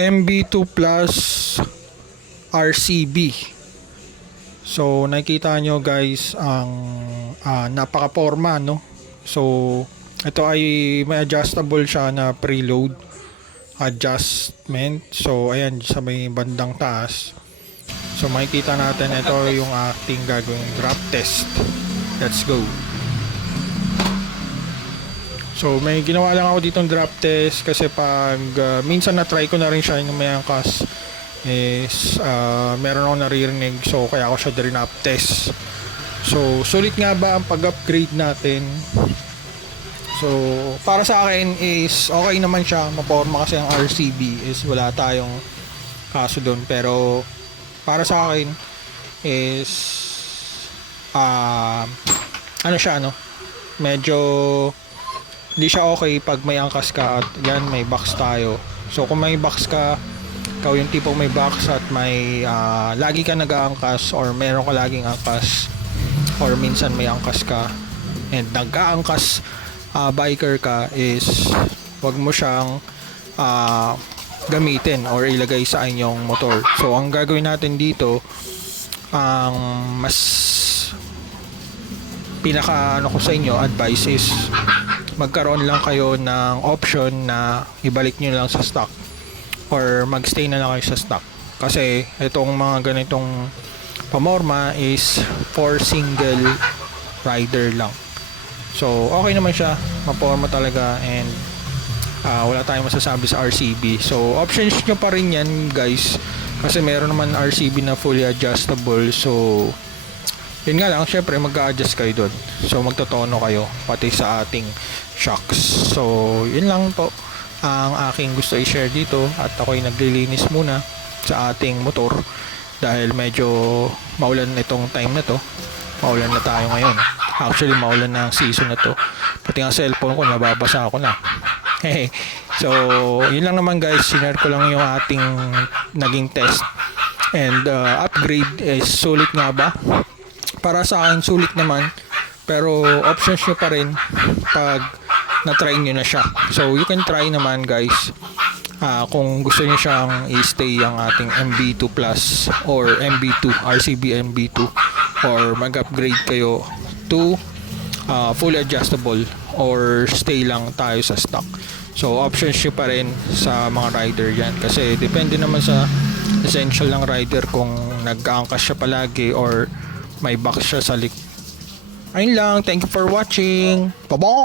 MB2 Plus RCB. So nakikita nyo guys ang napaka-porma, no? So ito ay may adjustable siya na preload adjustment. So ayan sa may bandang taas. So makikita natin ito yung ating gagawing drop test. Let's go. So may ginawa lang ako ditong drop test kasi pag minsan na-try ko na rin siya yung may angkas is meron akong naririnig, so kaya ako siya drop test. So sulit nga ba ang pag-upgrade natin? So para sa akin is okay naman siya, maporma kasi ang RCB is wala tayong kaso doon, pero para sa akin is ano siya, no, medyo hindi siya okay pag may angkas ka at yan may box tayo. So kung may box ka, ikaw yung tipong may box at may lagi ka nag-aangkas or meron ka laging angkas or minsan may angkas ka and nag-aangkas biker ka, is wag mo siyang gamitin or ilagay sa inyong motor. So ang gagawin natin dito, ang mas pinaka ko sa inyo advice is magkaroon lang kayo ng option na ibalik nyo lang sa stock or magstay na lang kayo sa stock, kasi itong mga ganitong pamorma is for single rider lang. So okay naman siya, maporma talaga, and wala tayong masasabi sa RCB. So options nyo pa rin yan guys, kasi meron naman RCB na fully adjustable. So yun nga lang, syempre mag-a-adjust kayo doon. So magtotono kayo pati sa ating shocks. So yun lang po ang aking gusto i-share dito, at ako'y naglilinis muna sa ating motor dahil medyo maulan itong time na to. Maulan na tayo ngayon. Actually maulan na ang season na to. Pati ang cellphone ko nababasa ako na. So yun lang naman guys, sinare ko lang yung ating naging test and upgrade is sulit nga ba? Para sa akin sulit naman, pero options nyo pa rin pag na-try nyo na siya. So you can try naman guys, kung gusto nyo siyang i-stay ang ating MB2 Plus or MB2 RCB MB2, or mag-upgrade kayo to fully adjustable or stay lang tayo sa stock. So options nyo pa rin sa mga rider yan, kasi depende naman sa essential ng rider kung nag-aangkas siya palagi or may box siya sa ayun lang. Thank you for watching. Bye-bye.